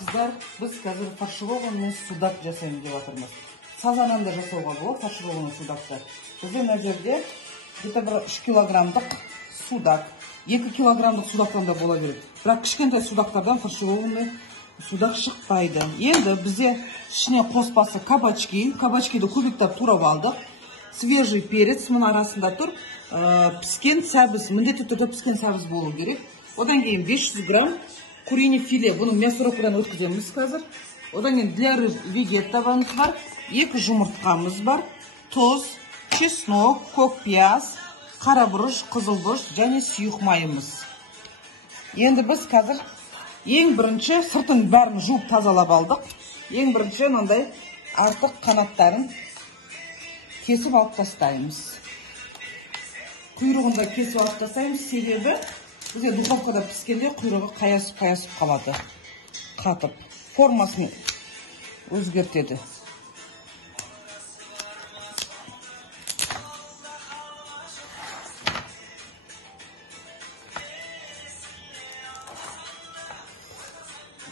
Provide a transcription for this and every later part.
Kızlar, biz қазір фаршированный судак жасаймыз деп жатырмыз. Сазанан да жасауға болады фаршированный судакты. Бізде мына жерде где-то 3 килограммдық судак, 2 килограммдық судактан да бола береді. Бірақ кішкентай судактардан фаршированный судак шықпайды. Енді бізде ішіне қоспасы кабачки, кабачкиді кубиктап турап алдық. Свежий перец мұның арасында тұр. Піскен сәбіз, міндетті түрде піскен сәбіз болу керек. Одан кейін 500 грамм куриный филе, бұның мясорубкадан өткіземіз қазір. Одан кейін для рыб вегет табамыз бар, 2 жұмыртқамыз бар, тұз, чеснок, көк пияз, қара бұрыш, қызыл бұрыш және сұйық майымыз. Енді біз қазір ең бірінші сыртын бәрін жуып тазалап алдық. Ең бірінші мынандай артық қанаттарын кесіп алып тастаймыз. Құйрығын да кесіп алып тастаймыз, себебі бізде духовкада піскенде құйрығы қаясып қалады. Қатып, формасын өзгертеді.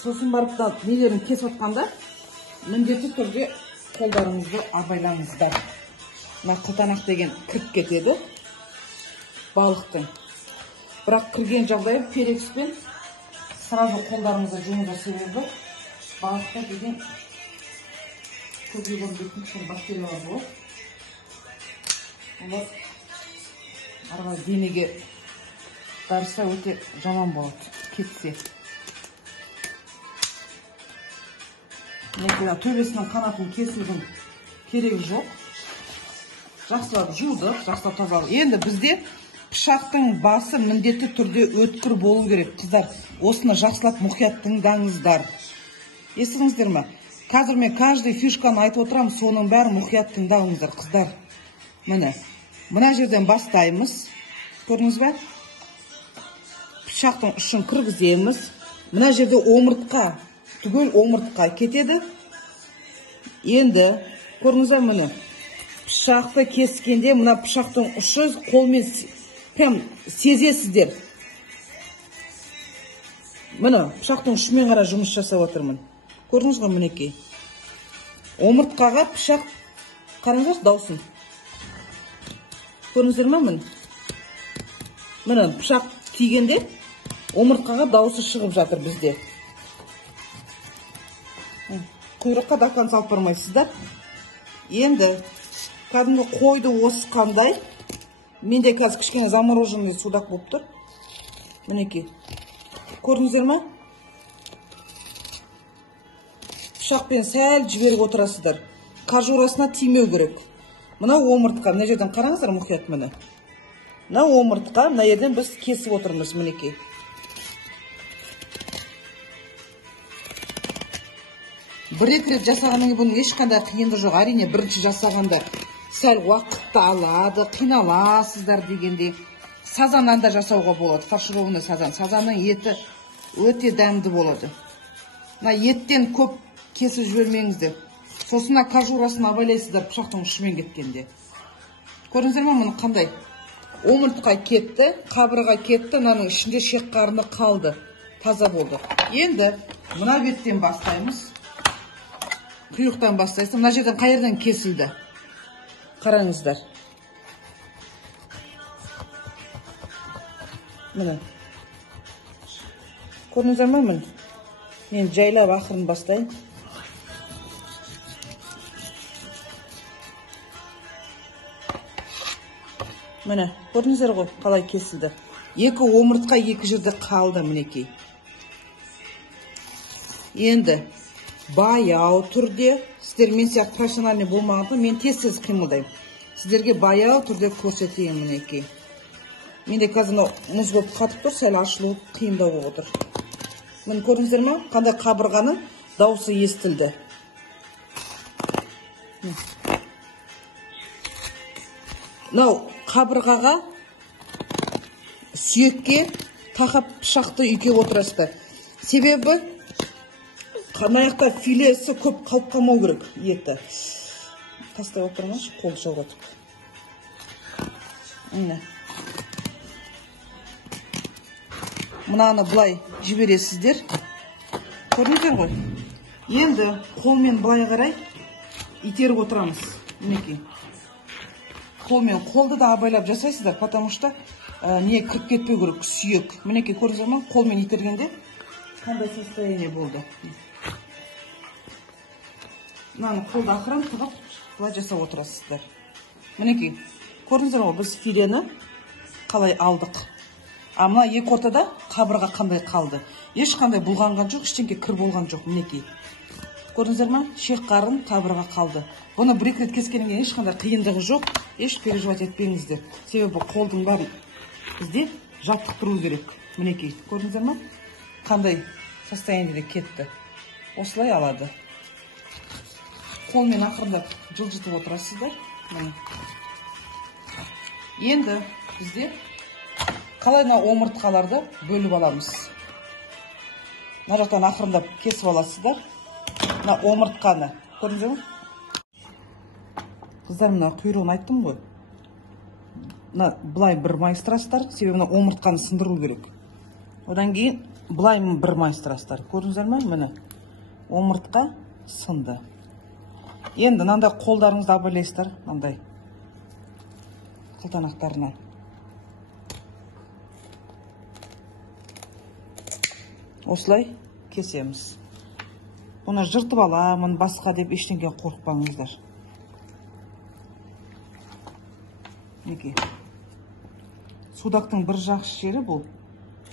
Сосын барып та нелерін кесіп отқанда, міндетті түрде қолдарыңызды абайлаңыздар. Мына қылтанақ деген кіріп кетеді балықтың. Бірақ кірген жағдай перекспен сразу қолдарыңызды жуыңыздар, себебі балықта деген көбейген бетін бактериялар болады. Олар арғы денеге дарыса өте жаман болады, кетсе. Төбесінің қанатын кесудің керегі жоқ. Жақсылап жудық, жақсылап тазалап. Енді бізде пышақтың басы міндетті түрде өткір болу керек. Қыздар, осыны жақсылап мұқият тыңдаңыздар. Естіңіздер ме? Қазір мен каждый фишканы айтып отырам, соның бәрі мұқият тыңдаңыздар, қыздар. Міне, мына жерден бастаймыз. Көрдіңіз бе? Пышақтың ұшын кіргіземіз. Мына жерде омыртқа, түгел омыртқа кетеді. Енді, көрдіңіз бе міне? Пышақты кескенде, мына пышақтың ұшы қолмен прям сезесіздер. Міне, пышақтың ұшымен қара жұмыс жасап отырмын. Көрдіңіз ғой мінекей. Омыртқаға пышақ, қараңыздар даусын. Көрдіңіздер ме міне? Міне, пышақ тигенде омыртқаға даусы шығып жатыр бізде. Құйрыққа даққан салып бармайсыздар. Енді кәдімгі қойды осқандай, менде қазір кішкене замороженный судак болып тұр. Мінекей. Көрдіңіздер ме? Пышақпен сәл жіберіп отырасыздар. Қажурасына тимеу керек. Мына омыртқа, мына жерден қараңыздар мұқият міне. Мына омыртқа, мына жерден біз кесіп отырмыз мінекей. Бір-екі рет жасағаннан кейін бұның ешқандай қиындығы жоқ. Әрине бірінші жасағанда сәл уақытты алады, қиналасыздар дегенде. Сазаннан да жасауға болады, фаршированный сазан. Сазанның еті өте дәмді болады. Мына еттен көп кесіп жібермеңіздер. Сосын кажурасын абайлайсыздар пышақтың ұшымен кеткенде. Көрдіңіздер ме мұны қандай? Омыртқа кетті, қабырға кетті, мынаның ішінде шек қарны қалды. Таза болды. Енді мына беттен бастаймыз. Құйрықтан бастайсың. Мына жерден қайырдан кесілді. Қараңыздар. Міне. Көрдіңіздер ме міне? Мен жайлап ақырын бастайын. Міне, көрдіңіздер ғой, қалай кесілді. Екі омыртқа екі жерде қалды мінекей. Енді баяу түрде, сіздер мен сияқты профессиональный болмағанда, мен тез қимылдаймын. Сіздерге баяу түрде көрсетейін мінекей. Менде қазір мұз болып қатып тұр, сәл ашылу қиындау болып отыр. Міне көрдіңіздер ме? Қандай қабырғаның дауысы естілді. Мынау қабырғаға сүйекке тақап пышақты үйкеп отырасыздар. Себебі қанаяқта филесі көп қалып қалмау керек еті. Тастай отырмаш, қол жауратып. Міне. Мынаны бұлай жібересіздер. Көрдіңіздер ғой. Енді қолмен былай қарай итеріп отырамыз. Мінекей. Қолмен қолды да абайлап жасайсыздар, потому что не кіріп кетпеу керек, сүйек. Мінекей көрдіңіздер ме? Қолмен itергенде қандай состояние болды. Мынаны қолды ақырын тығып, былай жасап отырасыздар. Мінекей, көрдіңіздер ғой, біз филені қалай алдық. А мына екі ортада қабырға қандай қалды. Ешқандай бұлғанған жоқ, ештеңке кір болған жоқ. Мінекей. Көрдіңіздер ме? Шек қарын қабырға қалды. Бұны бір-екі рет кескеннен кейін ешқандай қиындығы жоқ. Еш переживать етпеңіздер. Себебі қолдың бәрін бізде жаттықтыру керек. Мінекей, көрдіңіздер ме? Қандай состояниеде кетті. Осылай алады. Қолмен ақырындап жылжытып отырасыздар. Енді бізде қалай омыртқаларды бөліп аламыз. Мына жақтан ақырындап кесіп аласыздар. Мына омыртқаны. Көрдіңіздер ме? Қыздар, мына құйрығын айттым ғой. Бұлай бір майыстырасыздар, себебі мына омыртқаны сындыру керек. Одан кейін бұлай бір майыстырасыздар. Көрдіңіздер ме? Міне. Омыртқа сынды. Енді мынандай қолдарыңызды абайлайсыздар, мынандай қылтанақтарына. Осылай кесеміз. Бұны жыртып аламын, басқа деп ештеңе қорықпаңыздар. Неке. Судақтың бір жақсы жері бұл.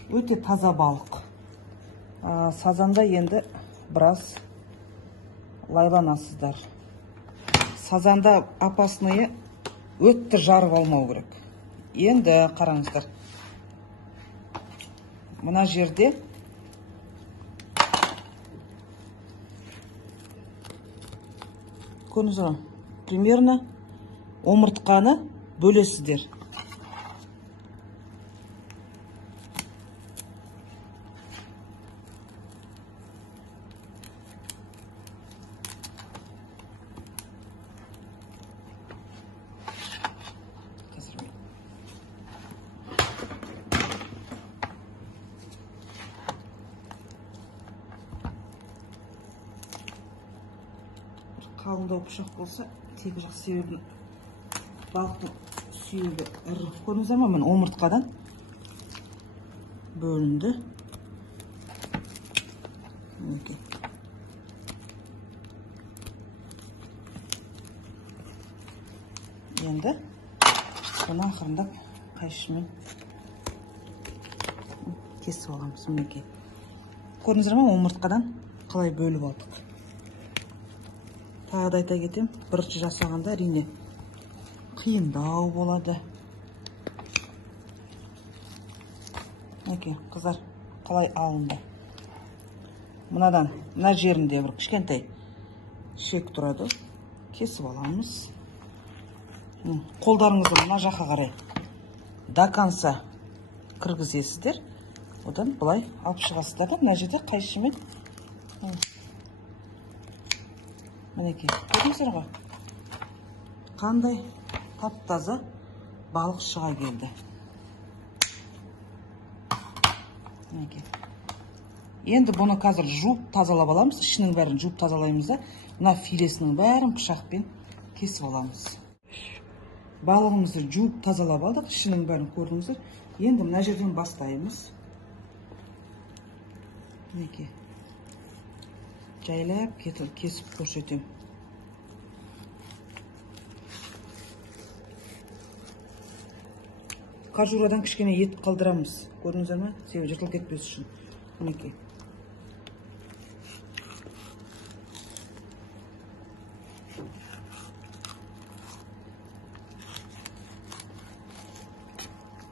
Өте таза балық. Сазанда енді біраз лайланасыздар. Сазанда опасные өтті жарып алмау керек. Енді қараңыздар. Мына жерде көрдіңіздер, примерно омыртқаны бөлесіздер. Қалыңдау пышақ болса, тегі жақсы, себебін балықтың сүйегі ірі. Көрдіңіздер ме? Міне омыртқадан бөлінді. Мінекей. Енді бұны ақырындап қайшымен кесіп аламыз. Мінекей. Көрдіңіздер ме? Омыртқадан қалай бөліп алдық. Тағы да айта кетем, бірінші жасағанда әрине қиындау болады. Мінекей, қыздар, қалай алынды. Мынадан, мына жерінде бір кішкентай шек тұрады. Кесіп аламыз. Қолдарыңызды мына жаққа қарай до конца кіргізесіздер. Одан бұлай алып шығасыздар да, мына жерде қайшымен. Мінекей, көрдіңіздер ғой? Қандай тап-таза балық шыға келді. Мінекей. Енді бұны қазір жуып тазалап аламыз. Ішінің бәрін жуып тазалаймыз да, мына филесінің бәрін пышақпен кесіп аламыз. Балығымызды жуып тазалап алдық, ішінің бәрін көрдіңіздер. Енді мына жерден бастаймыз. Мінекей. Жайлап кесіп көрсетем. Кожурадан кішкене ет қалдырамыз. Көрдіңіздер ме? Себебі жыртылып кетпес үшін. Мінекей.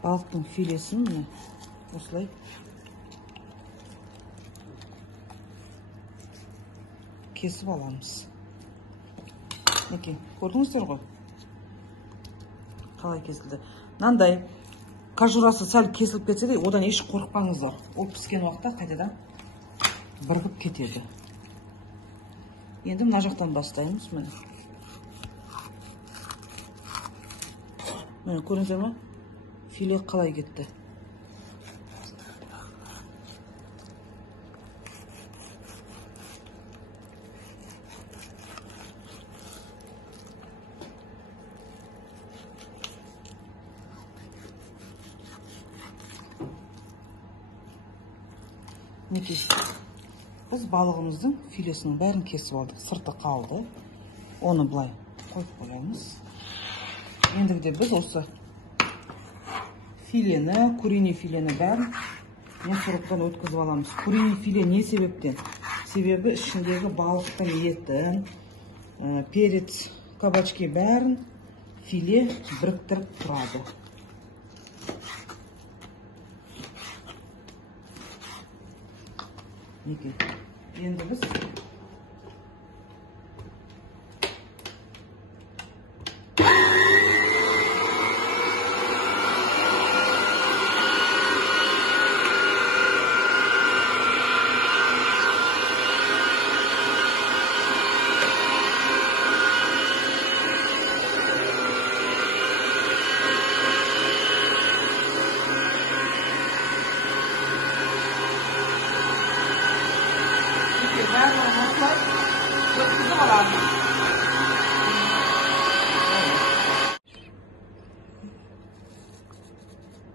Балықтың филесін міне осылай кесіп аламыз. Мінекей, көрдіңіздер ғой? Қалай кесілді. Мынандай кожурасы сәл кесіліп кетсе де, одан еш қорықпаңыздар. Ол піскен уақытта қайтадан бірігіп кетеді. Енді мына жақтан бастаймыз. Міне, көрдіңіздер ме? Филе қалай кетті. Мінекей, біз балығымыздың филесінің бәрін кесіп алдық. Сырты қалды. Оны былай қойып қоямыз. Ендігіде біз осы филені, курини филені бәрін мясорубтан өткізіп аламыз. Курини филе не себептен? Себебі ішіндегі балықтың етін, перец, кабачки бәрін филе біріктіріп тұрады. Енді біз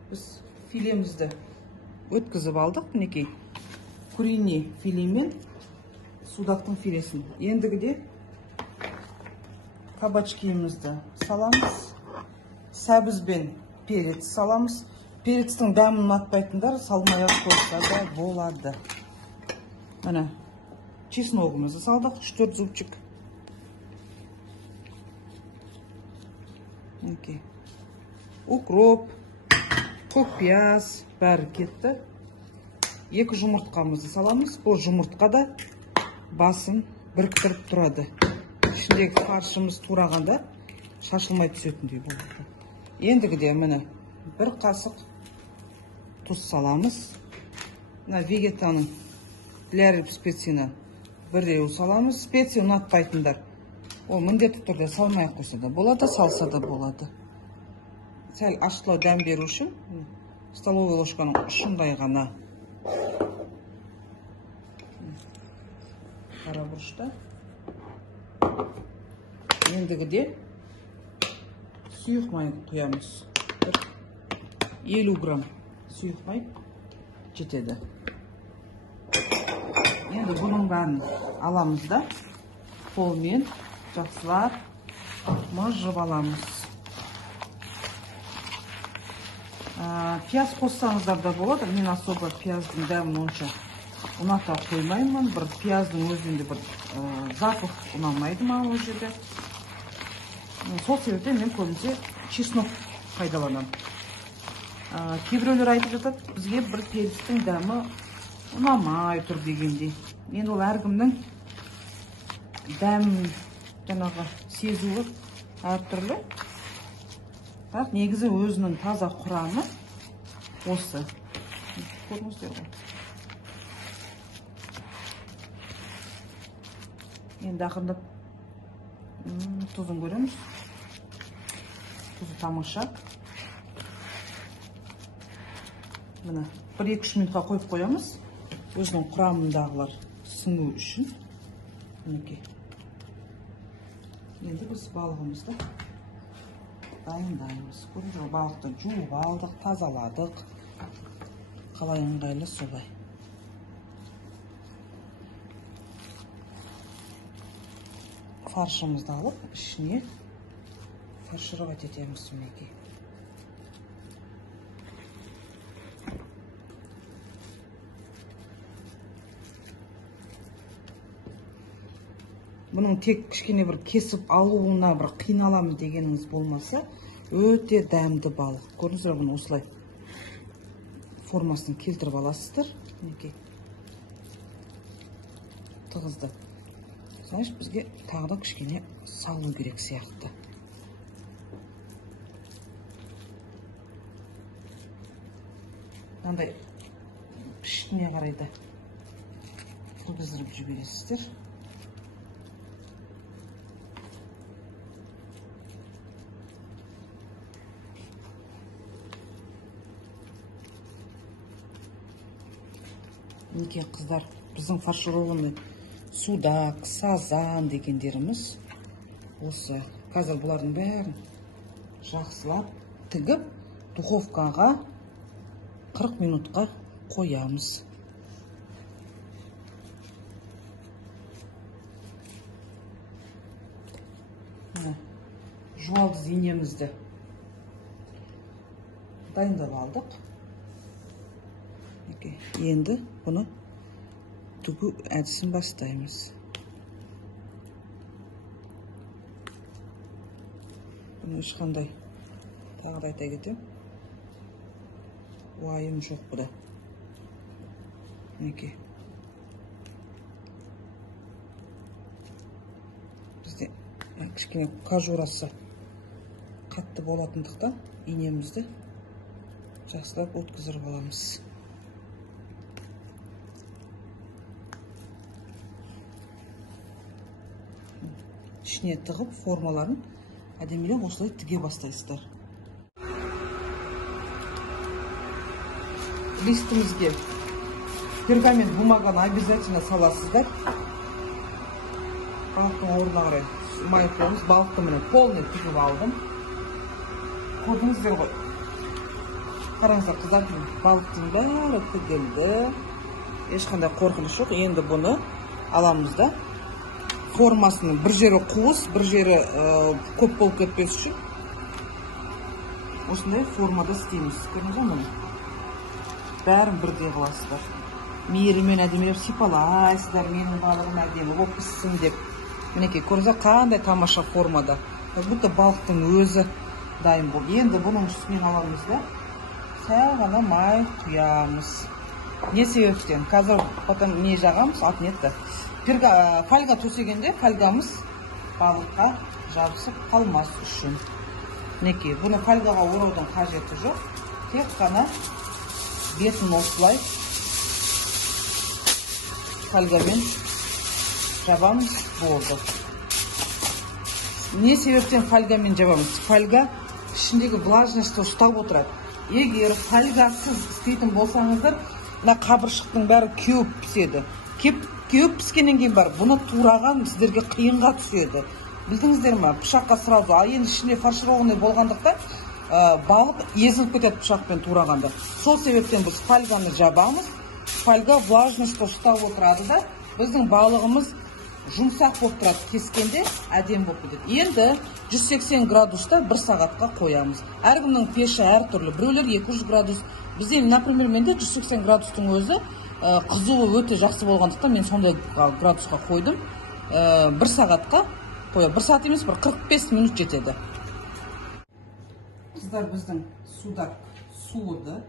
біз филемізді өткізіп алдық. Мінекей, курини филемен судақтың филесін. Ендігіде кабачкиімізді саламыз. Сәбізбен перец саламыз. Перецтің дәмін ұнатпайтындар салмай-ақ қойса да болады. Міне, чесногымызды салдық, 3-4 зубчик. Укроп, көк пияз, бәрі кетті. 2 жұмыртқамызды саламыз. Бұл жұмыртқада басын біріктіріп тұрады. Ішіндегі фаршымыз турағанда шашылмай түсетіндей болады. Ендігіде міне 1 қасық тұз саламыз. Мына вегетаның ләріп специяны 1 саламыз. Специя ұнатпайтындар ол міндетті түрде салмай қойса да болады, салса да болады. Сәл ашытылау дәм беру үшін столовый ложканың ұшындай ғана қара бұрышта. Ендігіде сұйық май құямыз. 50 грамм сұйық май жетеді. Енді бұның бәрін аламыз да қолмен жақсылап мыжып аламыз. Пияз қоссаңыздар да болады. Мен особо пияздың дәмін онша ұната қоймаймын. Бір пияздың өзінде бір запах ұнамайды маған ол жерде. Сол себептен мен көбінесе чеснок пайдаланамын. Кейбіреулер айтып жатады, бізге бір перцтің дәмі ұнамай тұр дегендей. Мен ол әркімнің дәм жаңағы сезуі әртүрлі. Бірақ негізі өзінің таза құрамы осы. Көріңіздер ғой. Енді ақырындап тұзын көреміз. Тұзы тамаша. Міне 1-2 минутқа қойып қоямыз. Өзінің құрамындағылар сіңу үшін. Мінекей. Енді біз балығымызды дайындаймыз. Көріңіздер, балықты жуып алдық, тазаладық. Қалай ыңғайлы солай. Фаршымызды алып, ішіне фаршировать етеміз. Мінекей. Бұның тек кішкене бір кесіп алуына бір қиналамыз дегеніңіз болмаса, өте дәмді балық. Көріңіздер, бұны осылай формасын келтіріп аласыздар. Мінекей. Тығызды. Значит, бізге тағы да кішкене салу керек сияқты. Мынандай пішіне қарайды кіргіздіріп жібересіздер. Мінекей қыздар, біздің фаршированный судак, сазан дегендеріміз осы. Қазір бұлардың бәрін жақсылап тігіп, духовкаға 40 минутқа қоямыз. жуалдыз инемізді дайындап алдық. Енді бұны түгу әдісін бастаймыз. Бұны ешқандай тағы да айта кетем. Уайым жоқ бұда. Мінекей. Бізде кішкене кажурасы қатты болатындықтан инемізді жақсылап өткізіп аламыз. Ішіне тығып формаларын әдемілеп осылай тіге бастайсыздар. Листімізге пергамент бумаганы обязательно саласыздар. Балықтың орнына қарай май қоямыз. Балықты міне полный тігіп алдым. Көрдіңіздер ғой. Қараңыздар қыздар, балықтың бәрі тігілді. Ешқандай қорқыныш жоқ. Енді бұны аламыз да. Формасының бір жері қуыс, бір жері көп болып кетпес үшін осындай формада істейміз. Көрдіңіз ғой мұны? Бәрін бірдей қыласыздар. Мейірімен әдемілеп сипалайсыздар, менің балығым әдемі болып піссін деп. Мінекей, көрдіңіз қандай тамаша формада. Как будто балықтың өзі дайын болды. Енді бұның үстінен аламыз да, сәл ғана май құямыз. Не себептен? Қазір потом не жағамыз, атын етті. Фольга төсегенде фольгамыз балыққа жабысып қалмас үшін. Мінекей, бұны фольгаға ораудың қажеті жоқ. Тек қана бетін осылай фольгамен жабамыз, болды. Не себептен фольгамен жабамыз? Фольга ішіндегі влажностьті ұстап отырады. Егер фольгасыз істейтін болсаңыздар, мына қабыршықтың бәрі кеуіп піседі. Кеуіп піскеннен кейін бар, бұны тураған сіздерге қиынға түседі. Білдіңіздер ма? Пышаққа сразу, ал енді ішінде фаршированный болғандықтан балық езіліп кетеді пышақпен турағанда. Сол себептен біз фольганы жабамыз. Фольга влажностьті ұстап отырады да, біздің балығымыз жұмсақ болып тұрады, кескенде әдем болып кетеді. Енді 180 градуста 1 сағатқа қоямыз. Әркімнің пеші әртүрлі. Біреулер 200 градус. Бізде, например, менде 180 градустың өзі қызуы өте жақсы болғандықтан мен сондай градусқа қойдым. 1 сағатқа қоя. 1 сағат емес, 45 минут жетеді. Қыздар, біздің судак суыды.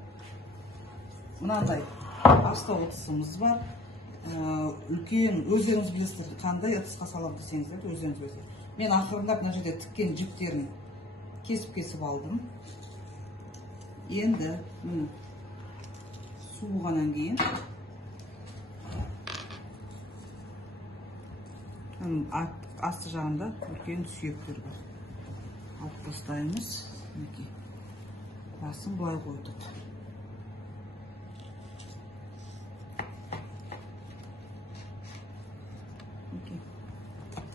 Мынандай астау ыдысымыз бар. Үлкен, өздеріңіз білесіздер, қандай ыдысқа салам десеңіздер, өздеріңіз білесіздер. Мен ақырындап мына жерде тіккен жіптерін кесіп алдым. Енді суығаннан кейін асты жағында үлкен сүйектер бар. Алып тастаймыз. Басын былай қойдық.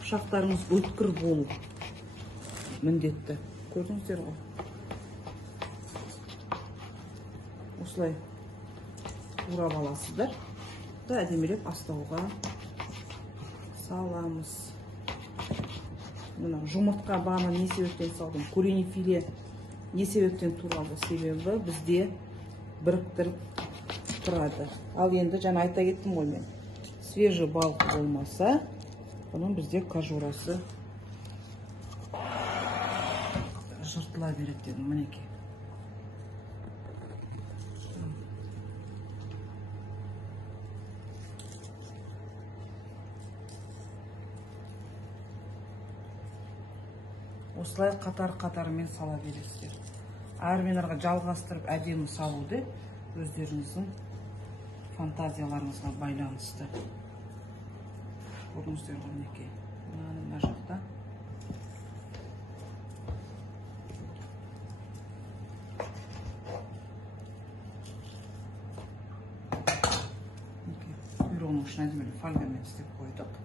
Пышақтарыңыз өткір болу міндетті. Көрдіңіздер ғой. Осылай турап аласыздар. Да әдемелеп астауға саламыз. Мына жұмыртқа бағана не себептен салдым? Курени филе не себептен туралды? Себебі бізде біріктіріп тұрады. Ал енді жаңа айта кеттім ғой мен. Свежий балық болмаса, бұның бізде кажурасы жыртыла береді дедім. Мінекей. Осылай қатар-қатарымен сала бересіздер. Әрмен арға жалғастырып әдемі салуды өздеріңіздің фантазияларыңызға байланысты. Көрдіңіздер ғой мінекей. Мына жақта. Құйрығының ұшына әдемелі фольгамен істеп қойдық.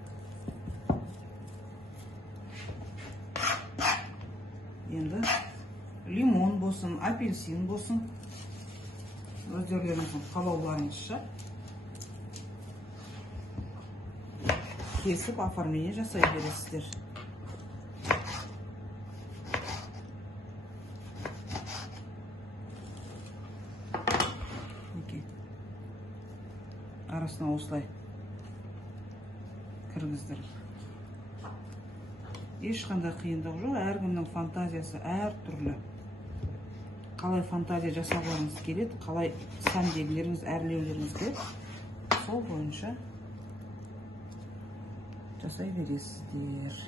Енді лимон болсын, апельсин болсын, өздеріңіздің қалауларыңызша кесіп оформление жасай бересіздер. ортасына осылай кіргіздіріп. Ешқандай қиындық жоқ, әркімнің фантазиясы әр түрлі. Қалай фантазия жасағыларыңыз келеді, қалай сәндегілеріңіз, әрлеулеріңіз келеді, сол бойынша жасай бересіздер.